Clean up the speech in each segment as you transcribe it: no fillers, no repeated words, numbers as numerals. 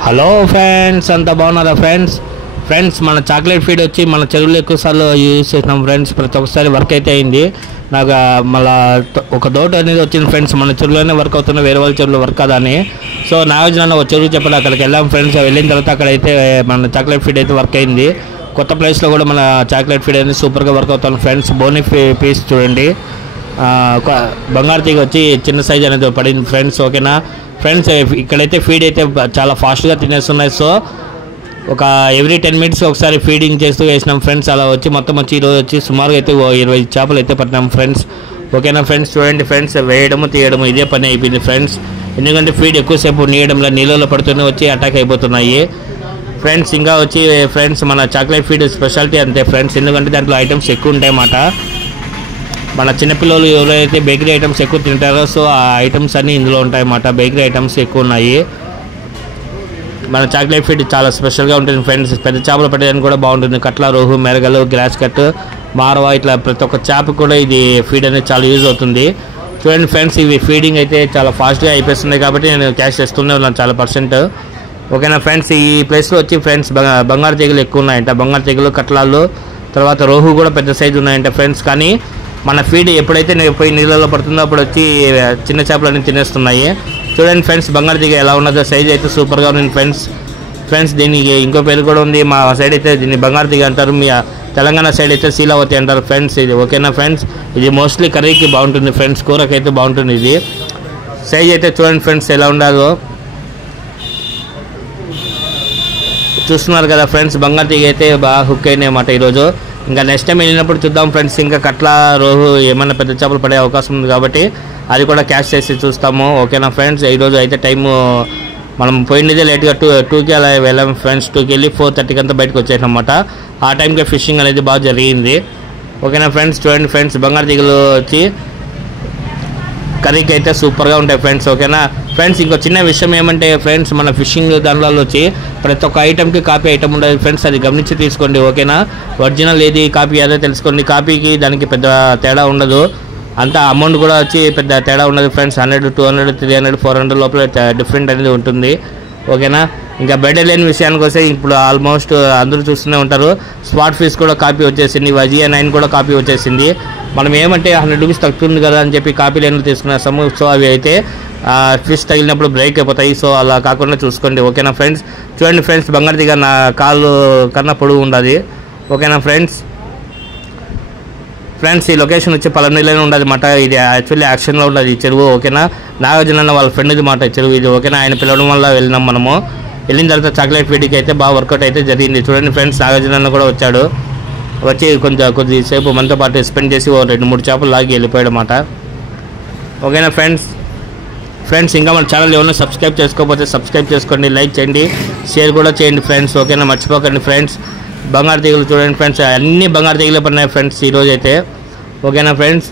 Hello friends, అంతా బాగున్నారా friends మన చాక్లెట్ ఫీడ్ వచ్చి మన చెరువులో ఎక్కువసార్లు యూజ్ చేసినాం ఫ్రెండ్స్. ప్రతి ఒక్కసారి వర్క్ అయితే అయింది. నాకు మళ్ళీ ఒక డౌట్ అనేది వచ్చింది ఫ్రెండ్స్, మన చెరువులోనే వర్క్ అవుతున్న వేరే వాళ్ళ చెరువులో వర్క్ కాదని. సో నాగార్జున ఒక చెరువు చెప్పాలి, అక్కడికి వెళ్ళాం ఫ్రెండ్స్. వెళ్ళిన తర్వాత అక్కడైతే మన చాక్లెట్ ఫీడ్ అయితే వర్క్ అయింది. కొత్త ప్లేస్లో కూడా మన చాక్లెట్ ఫీడ్ అనేది సూపర్గా వర్క్ అవుతాను ఫ్రెండ్స్. బోనీ పీస్ చూడండి, బంగారు తీగ వచ్చి చిన్న సైజ్ అనేది పడింది ఫ్రెండ్స్. ఓకేనా ఫ్రెండ్స్, ఇక్కడైతే ఫీడ్ అయితే చాలా ఫాస్ట్గా తినేస్తున్నాయి. సో ఒక ఎవ్రీ 10 minutes ఒకసారి ఫీడింగ్ చేస్తూ వేసినాం ఫ్రెండ్స్. అలా వచ్చి మొత్తం వచ్చి ఈరోజు వచ్చి సుమారుగా అయితే 20 చేపలు అయితే పట్టినాం ఫ్రెండ్స్. ఓకేనా ఫ్రెండ్స్, చూడండి ఫ్రెండ్స్, వేయడము తీయడము ఇదే పని అయిపోయింది ఫ్రెండ్స్. ఎందుకంటే ఫీడ్ ఎక్కువసేపు నీయడంలో నీళ్ళలో పడుతూనే వచ్చి అటాక్ అయిపోతున్నాయి ఫ్రెండ్స్. ఇంకా వచ్చి ఫ్రెండ్స్ మన చాక్లెట్ ఫీడ్ స్పెషాలిటీ అంతే ఫ్రెండ్స్, ఎందుకంటే దాంట్లో ఐటమ్స్ ఎక్కువ ఉంటాయి అన్నమాట. మన చిన్నపిల్లలు ఎవరైతే బేకరీ ఐటమ్స్ ఎక్కువ తింటారో సో ఆ ఐటమ్స్ అన్నీ ఇందులో ఉంటాయన్నమాట. బేకరీ ఐటమ్స్ ఎక్కువ ఉన్నాయి. మన చాక్లెట్ ఫీడ్ చాలా స్పెషల్గా ఉంటుంది ఫ్రెండ్స్. పెద్ద చేపలు పట్టడానికి కూడా బాగుంటుంది. కట్ల, రోహు, మెరగలు, గ్లాస్ కట్, మార్వా ఇట్లా ప్రతి ఒక్క చేపకు కూడా ఇది ఫీడ్ అనేది చాలా యూజ్ అవుతుంది. చూడండి ఫ్రెండ్స్, ఇవి ఫీడింగ్ అయితే చాలా ఫాస్ట్గా అయిపోతుంది కాబట్టి నేను క్యాష్ చేస్తూనే ఉన్నాను చాలా %. ఓకేనా ఫ్రెండ్స్, ఈ ప్లేస్లో వచ్చి ఫ్రెండ్స్ బంగారు తీగలు ఎక్కువ ఉన్నాయంట. బంగారు తీగలు, కట్లాలు, తర్వాత రోహు కూడా పెద్ద సైజు ఉన్నాయంట ఫ్రెండ్స్. కానీ మన ఫీడ్ ఎప్పుడైతే పోయి నీళ్ళలో పడుతుందో అప్పుడు వచ్చి చిన్న చేపలన్నీ తినేస్తున్నాయి. చూడండి ఫ్రెండ్స్, బంగారు తీగ ఎలా ఉన్నదో సైజ్ అయితే సూపర్గా ఉంది ఫ్రెండ్స్. దీనికి ఇంకో పేరు కూడా ఉంది. మా సైడ్ అయితే దీన్ని బంగారు తీగ అంటారు, మీ తెలంగాణ సైడ్ అయితే శీలావతి అంటారు ఫ్రెండ్స్. ఇది ఓకేనా ఫ్రెండ్స్, ఇది మోస్ట్లీ కర్రీకి బాగుంటుంది ఫ్రెండ్స్, కూరకి అయితే బాగుంటుంది. ఇది సైజ్ అయితే చూడండి ఫ్రెండ్స్ ఎలా ఉండాలో చూస్తున్నారు కదా ఫ్రెండ్స్. బంగారు తీగ అయితే బాగా హుక్ అయినాయి అన్నమాట ఈరోజు. ఇంకా నెక్స్ట్ టైం వెళ్ళినప్పుడు చూద్దాం ఫ్రెండ్స్. ఇంకా కట్ల, రోహు ఏమైనా పెద్ద చేపలు పడే అవకాశం ఉంది కాబట్టి అది కూడా క్యాష్ చేసి చూస్తాము. ఓకేనా ఫ్రెండ్స్, ఈరోజు అయితే టైము మనం పోయినదే లేట్గా 2కి అలా వెళ్ళాము ఫ్రెండ్స్. 2కి వెళ్ళి 4:30కి అంతా బయటకు వచ్చేసాం అన్నమాట. ఆ టైంకి ఫిషింగ్ అనేది బాగా జరిగింది. ఓకేనా ఫ్రెండ్స్, చూడండి ఫ్రెండ్స్, బంగారు తీగలు వచ్చి కర్రీకి అయితే సూపర్గా ఉంటాయి ఫ్రెండ్స్. ఓకేనా ఫ్రెండ్స్, ఇంకో చిన్న విషయం ఏమంటే ఫ్రెండ్స్, మన ఫిషింగ్ దానిలో వచ్చి ప్రతి ఒక్క ఐటమ్కి కాపీ ఐటమ్ ఉండదు ఫ్రెండ్స్. అది గమనించి తీసుకోండి. ఓకేనా, ఒరిజినల్ ఏది కాపీ ఏదో తెలుసుకోండి. కాపీకి దానికి పెద్ద తేడా ఉండదు. అంత అమౌంట్ కూడా వచ్చి పెద్ద తేడా ఉండదు ఫ్రెండ్స్. 100, 200, 300, 400 లోపల డిఫరెంట్ అనేది ఉంటుంది. ఓకేనా, ఇంకా బెటర్ లేని విషయానికి వస్తే ఇప్పుడు ఆల్మోస్ట్ అందరూ చూస్తూనే ఉంటారు, స్పాట్ ఫిష్ కూడా కాపీ వచ్చేసింది, వజియా 9 కూడా కాపీ వచ్చేసింది. మనం ఏమంటే 100 రూపీస్ తగ్గుతుంది కదా అని చెప్పి కాపీ లైన్లు తీసుకున్నాము. సో అవి అయితే ఫిష్ తగిలినప్పుడు బ్రేక్ అయిపోతాయి. సో అలా కాకుండా చూసుకోండి. ఓకేనా ఫ్రెండ్స్, చూడండి ఫ్రెండ్స్, బంగారు తీగ నా కాళ్ళు కన్నా పొడుగు ఉండదు. ఓకేనా ఫ్రెండ్స్, ఈ లొకేషన్ వచ్చి పలమనేరులోనే ఉండదు మాట. ఇది యాక్చువల్లీ యాక్షన్లో ఉండదు ఈ చెరువు. ఓకేనా, నాగార్జున వాళ్ళ ఫ్రెండ్ది మాట చెరువు ఇది. ఓకేనా, ఆయన పిలవడం వల్ల వెళ్ళినాం మనము. వెళ్ళిన తర్వాత చాక్లెట్ ఫీడ్కి అయితే బాగా వర్కౌట్ అయితే జరిగింది. చూడండి ఫ్రెండ్స్, నాగార్జున కూడా వచ్చాడు. వచ్చి కొద్దిసేపు మనతో పాటు స్పెండ్ చేసి 2-3 చేపలు లాగి వెళ్ళిపోయాడు అన్నమాట. ఓకేనా ఫ్రెండ్స్, ఇంకా మన ఛానల్ ఏమైనా సబ్స్క్రైబ్ చేసుకోకపోతే సబ్స్క్రైబ్ చేసుకోండి, లైక్ చేయండి, షేర్ కూడా చేయండి ఫ్రెండ్స్. ఓకేనా, మర్చిపోకండి ఫ్రెండ్స్. బంగారు తీగలు చూడండి ఫ్రెండ్స్, అన్ని బంగారు తీగలే పడినాయి ఫ్రెండ్స్ ఈరోజు అయితే. ఓకేనా ఫ్రెండ్స్,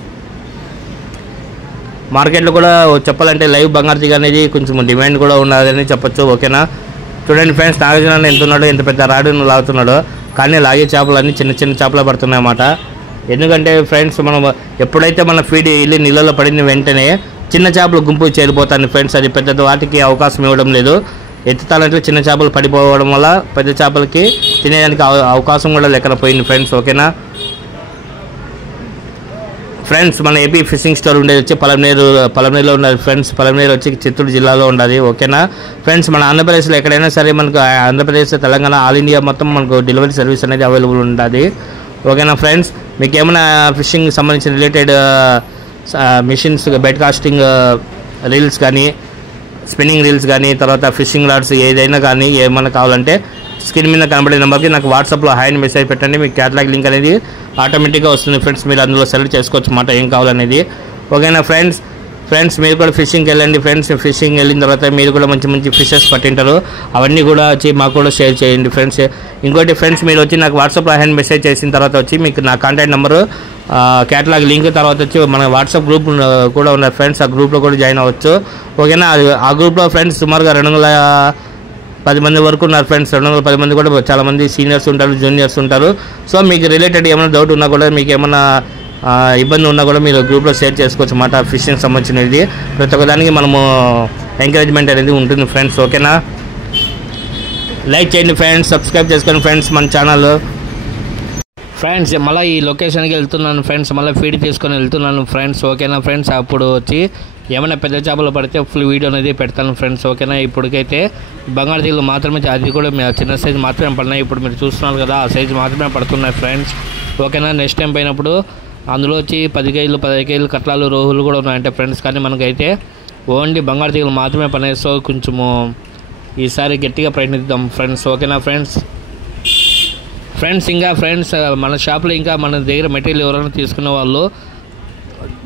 మార్కెట్లో కూడా చెప్పాలంటే లైవ్ బంగారు తీగ అనేది కొంచెం డిమాండ్ కూడా ఉన్నదని చెప్పొచ్చు. ఓకేనా, చూడండి ఫ్రెండ్స్, నాగార్జున ఎంత ఉన్నాడో, ఎంత పెద్ద రాడును లాగుతున్నాడో, కానీ లాగే చేపలన్నీ చిన్న చిన్న చేపలు పడుతున్నాయి అన్నమాట. ఎందుకంటే ఫ్రెండ్స్, మనం ఎప్పుడైతే మన ఫీడ్ వెళ్ళి నీళ్ళలో పడిన వెంటనే చిన్న చేపలు గుంపు చేరిపోతాయి ఫ్రెండ్స్. అది పెద్ద వాటికి అవకాశం ఇవ్వడం లేదు. ఎత్తుతాలంటే చిన్న చేపలు పడిపోవడం వల్ల పెద్ద చేపలకి తినేదానికి అవకాశం కూడా లేకుండా పోయింది ఫ్రెండ్స్. ఓకేనా ఫ్రెండ్స్, మన ఏపీ ఫిషింగ్ స్టోర్ ఉండేది వచ్చి పలమనేరులో ఉన్నది ఫ్రెండ్స్. పలమనేరు వచ్చి చిత్తూరు జిల్లాలో ఉండదు. ఓకేనా ఫ్రెండ్స్, మన ఆంధ్రప్రదేశ్లో ఎక్కడైనా సరే మనకు ఆంధ్రప్రదేశ్, తెలంగాణ, ఆల్ ఇండియా మొత్తం మనకు డెలివరీ సర్వీస్ అనేది అవైలబుల్ ఉంటుంది. ఓకేనా ఫ్రెండ్స్, మీకు ఏమైనా ఫిషింగ్ సంబంధించిన related missions, bait casting reels కానీ, స్పిన్నింగ్ రీల్స్ కానీ, తర్వాత ఫిషింగ్ రాడ్స్ ఏదైనా కానీ ఏమైనా కావాలంటే స్క్రీన్ మీద కనబడే నెంబర్కి నాకు వాట్సాప్లో హాయ్ అని మెసేజ్ పెట్టండి. మీకు క్యాటలాగ్ లింక్ అనేది ఆటోమేటిక్గా వస్తుంది ఫ్రెండ్స్. మీరు అందులో సెలెక్ట్ చేసుకోవచ్చు అన్నమాట ఏం కావాలనేది. ఓకేనా ఫ్రెండ్స్, మీరు కూడా ఫిషింగ్కి వెళ్ళండి ఫ్రెండ్స్. ఫిషింగ్ వెళ్ళిన తర్వాత మీరు కూడా మంచి మంచి ఫిషెస్ పట్టింటారు, అవన్నీ కూడా వచ్చి మాకు కూడా షేర్ చేయండి ఫ్రెండ్స్. ఇంకోటి ఫ్రెండ్స్, మీరు వచ్చి నాకు వాట్సాప్లో హాయ్ అని మెసేజ్ చేసిన తర్వాత వచ్చి మీకు నా కాంటాక్ట్ నెంబరు, క్యాటలాగ్ లింక్, తర్వాత వచ్చి మన వాట్సాప్ గ్రూప్ కూడా ఉన్నాయి ఫ్రెండ్స్. ఆ గ్రూప్లో కూడా జాయిన్ అవ్వచ్చు. ఓకేనా, ఆ గ్రూప్లో ఫ్రెండ్స్ సుమారుగా 210 మంది వరకు ఉన్నారు ఫ్రెండ్స్. 210 మంది కూడా చాలామంది సీనియర్స్ ఉంటారు, జూనియర్స్ ఉంటారు. సో మీకు రిలేటెడ్ ఏమైనా డౌట్ ఉన్నా కూడా, మీకు ఏమైనా ఇబ్బంది ఉన్నా కూడా మీరు గ్రూప్లో షేర్ చేసుకోవచ్చు అన్నమాట. ఫిషింగ్ సంబంధించినది ప్రతి ఒక్కదానికి మనము ఎంకరేజ్మెంట్ అనేది ఉంటుంది ఫ్రెండ్స్. ఓకేనా లైక్ చేయండి ఫ్రెండ్స్, సబ్స్క్రైబ్ చేసుకోండి ఫ్రెండ్స్ మన ఛానల్. ఫ్రెండ్స్ మళ్ళీ ఈ లొకేషన్కి వెళ్తున్నాను ఫ్రెండ్స్, మళ్ళీ ఫీడ్ తీసుకొని వెళ్తున్నాను ఫ్రెండ్స్. ఓకేనా ఫ్రెండ్స్, అప్పుడు వచ్చి ఏమైనా పెద్ద చేపలు పడితే ఫుల్ వీడియో అనేది పెడతాను ఫ్రెండ్స్. ఓకేనా, ఇప్పటికైతే బంగారు తీగలు మాత్రమే, అది కూడా చిన్న సైజు మాత్రమే పడినాయి. ఇప్పుడు మీరు చూస్తున్నారు కదా, ఆ సైజు మాత్రమే పడుతున్నాయి ఫ్రెండ్స్. ఓకేనా, నెక్స్ట్ టైం పోయినప్పుడు అందులో వచ్చి 10 కేజీలు 15 కేజీలు కట్లాలు రోహులు కూడా ఉన్నాయంటే ఫ్రెండ్స్. కానీ మనకైతే ఓన్లీ బంగారు తీగలు మాత్రమే పడినాయి. సో కొంచెము ఈసారి గట్టిగా ప్రయత్నిద్దాం ఫ్రెండ్స్. ఓకేనా ఫ్రెండ్స్ ఇంకా ఫ్రెండ్స్ మన షాప్లో ఇంకా మన దగ్గర మెటీరియల్ ఎవరైనా తీసుకునే వాళ్ళు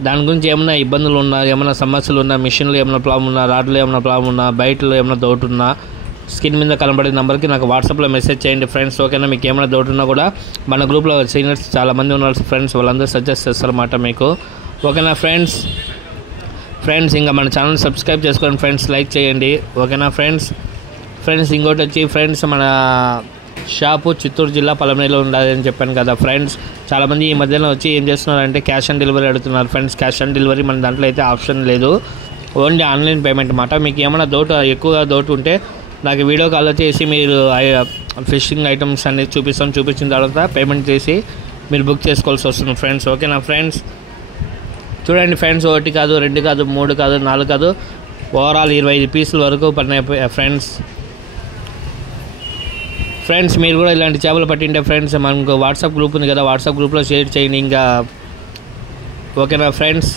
దాని గురించి ఏమైనా ఇబ్బందులు ఉన్నా, ఏమైనా సమస్యలు ఉన్నా, మిషన్లో ఏమైనా ప్రాబ్లం ఉన్నా, రాడ్లో ఏమైనా ప్రాబ్లం ఉన్నా, బయటలో ఏమైనా డౌట్ ఉన్నా స్క్రీన్ మీద కనబడే నెంబర్కి నాకు వాట్సాప్లో మెసేజ్ చేయండి ఫ్రెండ్స్. ఓకేనా, మీకు ఏమైనా డౌట్ ఉన్నా కూడా మన గ్రూప్లో సీనియర్స్ చాలామంది ఉన్నారు ఫ్రెండ్స్, వాళ్ళందరూ సజెస్ట్ చేస్తారన్నమాట మీకు. ఓకేనా ఫ్రెండ్స్ ఇంకా మన ఛానల్ సబ్స్క్రైబ్ చేసుకోండి ఫ్రెండ్స్, లైక్ చేయండి. ఓకేనా ఫ్రెండ్స్ ఇంకోటి వచ్చి ఫ్రెండ్స్ మన షాపు చిత్తూరు జిల్లా పలమనేరులో ఉండాలని చెప్పాను కదా ఫ్రెండ్స్. చాలామంది ఈ మధ్యన వచ్చి ఏం చేస్తున్నారంటే క్యాష్ ఆన్ డెలివరీ అడుగుతున్నారు ఫ్రెండ్స్. క్యాష్ ఆన్ డెలివరీ మన దాంట్లో అయితే ఆప్షన్ లేదు, ఓన్లీ ఆన్లైన్ పేమెంట్ అన్నమాట. మీకు ఏమైనా ఎక్కువగా డౌట్ ఉంటే నాకు వీడియో కాల్ చేసి మీరు ఫిషింగ్ ఐటమ్స్ అనేది చూపించిన తర్వాత పేమెంట్ చేసి మీరు బుక్ చేసుకోవాల్సి వస్తుంది ఫ్రెండ్స్. ఓకేనా ఫ్రెండ్స్, చూడండి ఫ్రెండ్స్, 1 కాదు 2 కాదు 3 కాదు 4 కాదు ఓవరాల్ 25 పీసుల వరకు పడినాయి ఫ్రెండ్స్. మీరు కూడా ఇలాంటి చేపలు పట్టింటే ఫ్రెండ్స్ మనకు వాట్సాప్ గ్రూప్ ఉంది కదా, వాట్సాప్ గ్రూప్లో షేర్ చేయండి ఇంకా. ఓకేనా ఫ్రెండ్స్,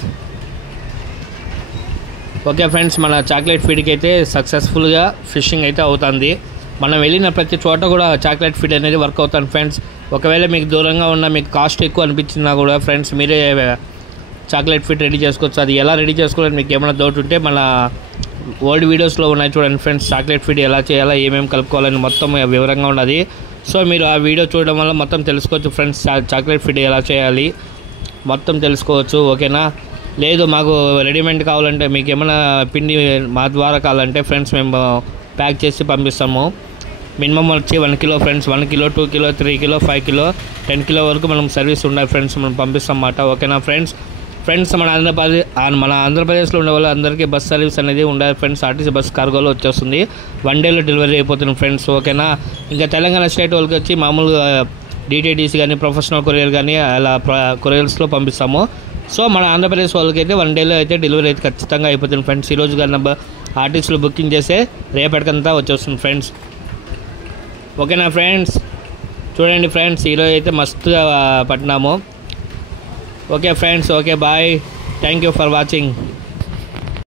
ఓకే ఫ్రెండ్స్, మన చాక్లెట్ ఫీడ్కి అయితే సక్సెస్ఫుల్గా ఫిషింగ్ అయితే అవుతుంది. మనం వెళ్ళిన ప్రతి చోట కూడా చాక్లెట్ ఫీడ్ అనేది వర్క్ అవుతుంది ఫ్రెండ్స్. ఒకవేళ మీకు దూరంగా ఉన్న మీకు కాస్ట్ ఎక్కువ అనిపించినా కూడా ఫ్రెండ్స్ మీరే చాక్లెట్ ఫీడ్ రెడీ చేసుకోవచ్చు. అది ఎలా రెడీ చేసుకోవాలని మీకు ఏమైనా డౌట్ ఉంటే మన ఓల్డ్ వీడియోస్లో ఉన్నాయి చూడండి ఫ్రెండ్స్. చాక్లెట్ ఫీడ్ ఎలా చేయాలా, ఏమేమి కలుపుకోవాలని మొత్తం వివరంగా ఉన్నది. సో మీరు ఆ వీడియో చూడడం వల్ల మొత్తం తెలుసుకోవచ్చు ఫ్రెండ్స్, చాక్లెట్ ఫీడ్ ఎలా చేయాలి మొత్తం తెలుసుకోవచ్చు. ఓకేనా, లేదు మాకు రెడీమేడ్ కావాలంటే, మీకు ఏమైనా పిండి మా ద్వారా కావాలంటే ఫ్రెండ్స్ మేము ప్యాక్ చేసి పంపిస్తాము. మినిమం వచ్చి 1 kilo friends, 1 kilo 2 kilo 3 kilo 5 kilo 10 kilo వరకు మనం సర్వీస్ ఉండాలి ఫ్రెండ్స్, మనం పంపిస్తాం అన్నమాట. ఓకేనా ఫ్రెండ్స్ మన ఆంధ్రప్రదేశ్లో ఉండే వాళ్ళు అందరికీ బస్ సర్వీస్ అనేది ఉండాలి ఫ్రెండ్స్. ఆర్టీసీ బస్ కార్గోలో వచ్చేస్తుంది, 1 డేలో డెలివరీ అయిపోతుంది ఫ్రెండ్స్. ఓకేనా, ఇంకా తెలంగాణ స్టేట్ వాళ్ళకి వచ్చి మామూలుగా డిటిడిసి కానీ ప్రొఫెషనల్ కొరియర్ కానీ అలా కొరియర్స్లో పంపిస్తాము. సో మన ఆంధ్రప్రదేశ్ వాళ్ళకి అయితే 1 డేలో అయితే డెలివరీ అయితే ఖచ్చితంగా అయిపోతుంది ఫ్రెండ్స్. ఈరోజు కానీ ఆర్టీసీలో బుకింగ్ చేస్తే రేపటికంతా వచ్చేస్తుంది ఫ్రెండ్స్. ఓకేనా ఫ్రెండ్స్, చూడండి ఫ్రెండ్స్ ఈరోజు అయితే మస్తుగా పట్టినాము. Okay friends, okay bye, thank you for watching.